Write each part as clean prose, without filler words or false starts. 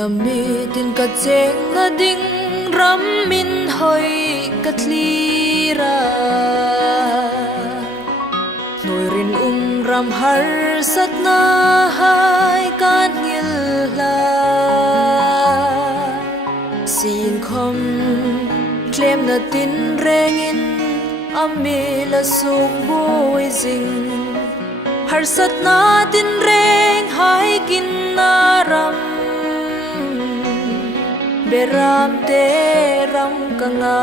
na mi tin ka cheng na ding ram min hoi ka thlira noi rin ram har sat na hai kan ngil la sin khom tlem na tin rengin ami la suk boi jing har sat na tin reng hai kin na ram beram te ram kanga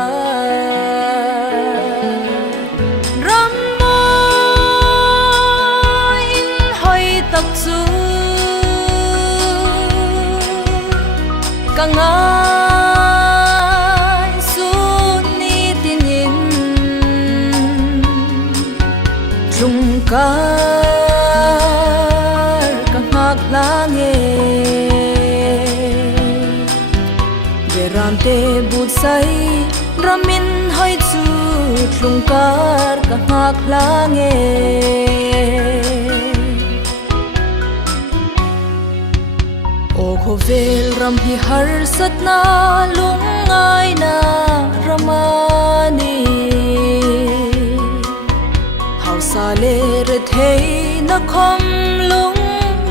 ram mo in hoi tak chu kanga su ni tinin trung kar kangak lange ram te but sai ramin hoi chu thlung kar ka hak lange o khovel ram hi har sat na lung ngai na ramani hau sa le re thei na khom lung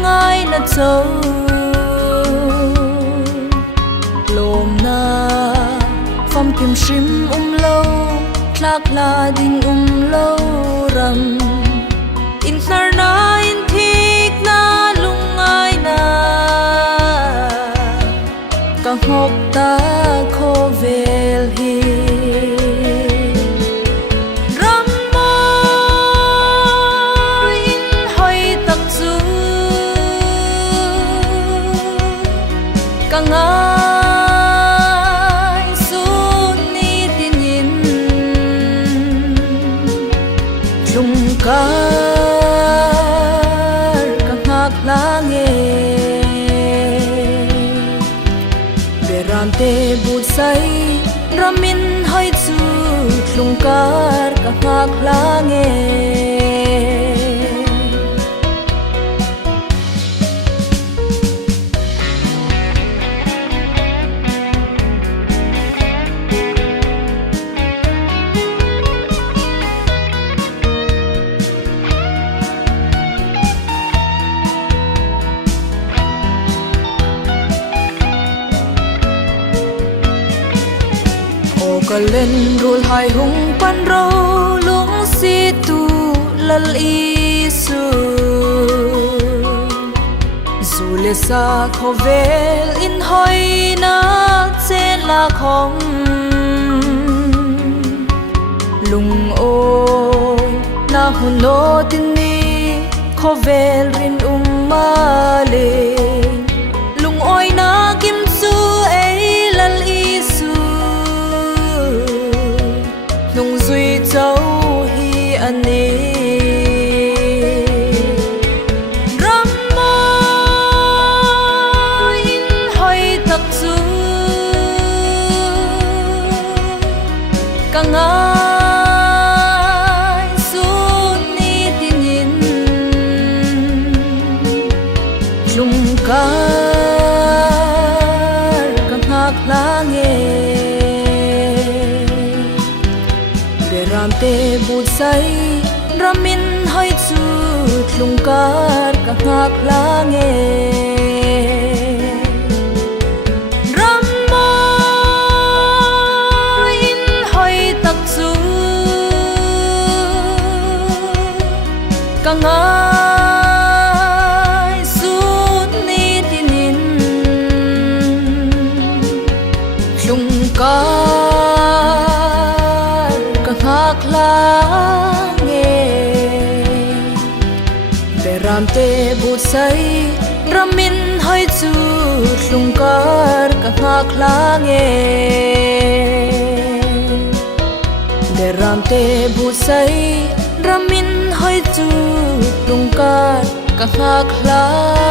ngai na chau lom na pham kim shrim lâu thak la ding lâu ram in sar na in thik na lung ai na ka ngok ta kho vel hi ram mo in hoi tak chu ka nga kar kangak lange beram te but sai ramin hoi chu thlung kar kangak lange ka len rul hai hung pan ro lung si tu lal isu zule sa khovel in hoi na chen la khom lung oi na huno tin ni khovel rin male lung oi na kim su ei lal nung duy châu hi ani ram mo in hoi tak chu kanga su ni tinin lung kar kangak lange ram te but sai ramin hoi chu thlung kar ka ngak lange ram mo in hoi tak chu ka ngai su ni tinin thlung kar hak lange beram te but sai ramin hoi chu thlung kar ka hak lange beram te but sai ramin hoi chu thlung kar ka hak lange